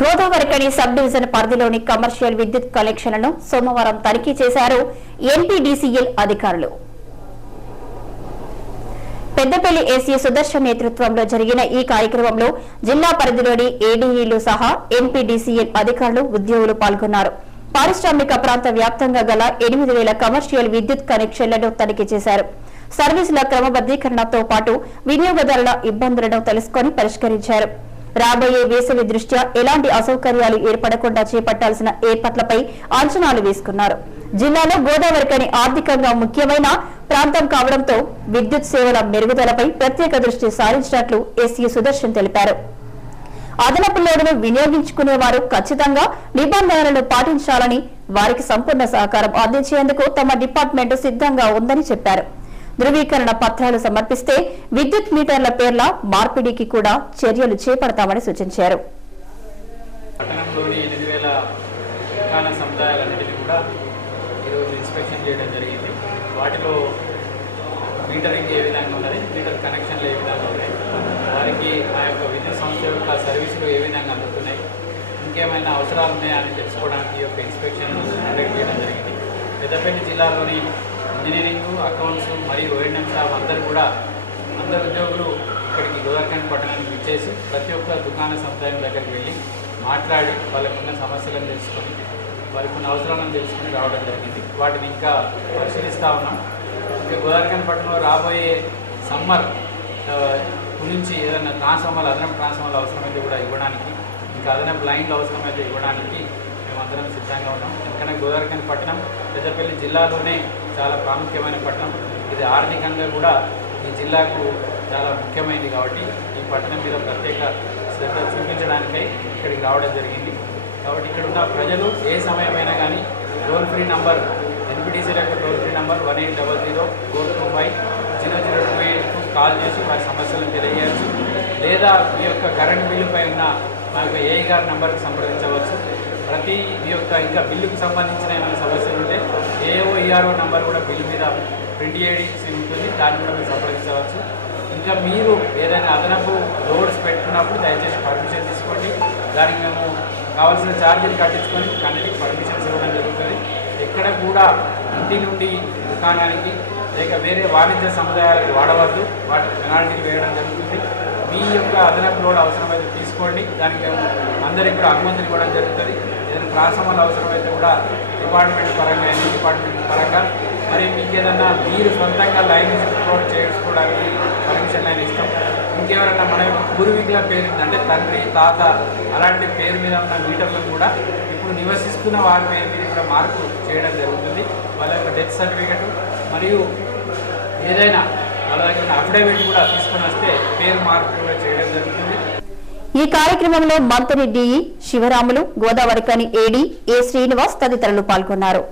Godavarikhani sub division పరిధిలోని commercial విద్యుత్ కనెక్షన్లను సోమవారం తనిఖీ చేశారు ఎన్పీడీసీఎల్ అధికారులు. పెద్దపల్లి ఏసీ సుదర్శన్ నేతృత్వంలో జరిగిన ఈ కార్యక్రమంలో జిల్లా పరిధిలోని ఏడీఈలు సహా ఎన్పీడీసీఎల్ అధికారులు ఉద్యోగులు పాల్గొన్నారు. పారిశ్రామిక ప్రాంత వ్యాప్తంగా గల ఎనిమిది వేల కమర్షియల్ విద్యుత్ కనెక్షన్లను తనిఖీ చేశారు. సర్వీసుల క్రమబద్దీకరణతో పాటు వినియోగదారుల ఇబ్బందులను తెలుసుకొని పరిష్కరించారు. రాబోయే వేసవి దృష్ట్యా ఎలాంటి అసౌకర్యాలు ఏర్పడకుండా చేపట్టాల్సిన ఏర్పాట్లపై అంచనాలు వేసుకున్నారు. జిల్లాలో గోదావరికని ఆర్థికంగా ముఖ్యమైన ప్రాంతం కావడంతో విద్యుత్ సేవల మెరుగుదలపై ప్రత్యేక దృష్టి సారించినట్లు ఎస్సీ సుదర్శన్ తెలిపారు. అదనపు లోడును వినియోగించుకునే వారు ఖచ్చితంగా నిబంధనలను పాటించాలని వారికి సంపూర్ణ సహకారం అందించేందుకు తమ డిపార్ట్మెంట్ సిద్ధంగా ఉందని చెప్పారు. ధృవీకరణ పత్రాలు సమర్పిస్తే విద్యుత్ మీటర్ల పేర్ల మార్పిడికి కూడా చర్యలు చేపడతామని సూచించారు. పట్టణంలోని ఎనిమిది వేల ఇన్స్పెక్షన్ చేయడం జరిగింది. వాటిలో మీటరింగ్ ఏ విధంగా ఉన్నది మీటర్ కనెక్షన్లు ఏ విధంగా ఉన్నాయి వారికి ఆ యొక్క విద్యుత్ సంస్థ యొక్క సర్వీసులు ఏ విధంగా అందుతున్నాయి ఇంకేమైనా అవసరాలు ఉన్నాయా అని తెలుసుకోవడానికి ఈ యొక్క ఇన్స్పెక్షన్ కండక్ట్ చేయడం జరిగింది. పెద్దపల్లి జిల్లాలోని అకౌంట్స్ మరియు ఓఎన్ఎం స్టాఫ్ అందరూ కూడా అందరు ఉద్యోగులు ఇక్కడికి గోదావరిఖండ్ పట్టణానికి విచ్చేసి ప్రతి ఒక్క దుకాణ సముదాయం దగ్గరికి వెళ్ళి మాట్లాడి వాళ్ళకున్న సమస్యలను తెలుసుకొని వారికి ఉన్న అవసరాలను తెలుసుకొని రావడం జరిగింది. వాటిని ఇంకా పరిశీలిస్తూ ఉన్నాం. ఇంకా గోదావరిఖండ్ పట్టణంలో రాబోయే సమ్మర్ గురించి ఏదైనా ట్రాన్స్ఫార్మర్లు అదనపు ట్రాన్స్ఫార్మర్లు అవసరమైతే కూడా ఇవ్వడానికి ఇంకా అదనపు లైన్లు అవసరమైతే ఇవ్వడానికి మేమందరం సిద్ధంగా ఉన్నాం. ఎందుకంటే గోదావరిఖండ్ పట్టణం పెద్దపల్లి జిల్లాలోనే చాలా ప్రాముఖ్యమైన పట్టణం. ఇది ఆర్థికంగా కూడా ఈ జిల్లాకు చాలా ముఖ్యమైనది కాబట్టి ఈ పట్టణం మీద ప్రత్యేక శ్రద్ధ చూపించడానికై ఇక్కడికి రావడం జరిగింది. కాబట్టి ఇక్కడ ఉన్న ప్రజలు ఏ సమయమైనా కానీ టోల్ ఫ్రీ నంబర్ ఎన్పిటీసీ యొక్క toll free number one eight double zero four two five zero zero two ఎయిట్కు call చేసి వారి సమస్యలను తెలియజేయచ్చు. లేదా మీ యొక్క కరెంట్ బిల్లుపై ఉన్న మా యొక్క ఏఐ గారి నంబర్కి సంప్రదించవచ్చు. ప్రతి మీ యొక్క ఇంకా బిల్లుకు సంబంధించిన ఏమైనా సమస్యలు ఉంటే ఏఓ ఈఆర్ఓ నంబర్ కూడా బిల్లు మీద ప్రింట్ చేయడానికి ఉంటుంది దాన్ని కూడా మీరు సంప్రదించవచ్చు. ఇంకా మీరు ఏదైనా అదనపు రోడ్స్ పెట్టుకున్నప్పుడు దయచేసి పర్మిషన్ తీసుకోండి. దానికి మేము కావాల్సిన ఛార్జీలు కట్టించుకొని అన్నిటికీ పర్మిషన్స్ ఇవ్వడం జరుగుతుంది. ఎక్కడ కూడా ఇంటి నుండి దుకాణానికి లేక వేరే వాణిజ్య సముదాయాలకు వాడవద్దు. వాటి పెనాల్టీలు వేయడం జరుగుతుంది. మీ యొక్క అదనపు లోడ్ అవసరమైతే తీసుకోండి. దానికి మేము అందరికి కూడా అనుమతిని ఇవ్వడం జరుగుతుంది. ఏదైనా ట్రాన్స్ఫార్మర్లు అవసరమైతే కూడా డిపార్ట్మెంట్ పరంగా ఎన్ని డిపార్ట్మెంట్ పరంగా మరి మీకు ఏదైనా మీరు సొంతంగా లైన్ లోడ్ చేసుకోవడానికి పర్మిషన్ లైన్ ఇస్తాం. ఇంకెవరైనా మన యొక్క పూర్వీకుల పేరు అంటే తండ్రి తాత అలాంటి పేరు మీద ఉన్న మీటర్లను కూడా ఇప్పుడు నివసిస్తున్న వారి పేరు మీద కూడా మార్పు చేయడం జరుగుతుంది. వాళ్ళ యొక్క డెత్ సర్టిఫికెట్ మరియు ఏదైనా వాళ్ళ దగ్గర అఫిడవిట్ కూడా తీసుకొని వస్తే పేరు మార్పు కూడా చేయడం జరుగుతుంది. ఈ కార్యక్రమంలో మంత్రి DE Sivaramulu Godavarikhani AD A Srinivas తదితరులు పాల్గొన్నారు.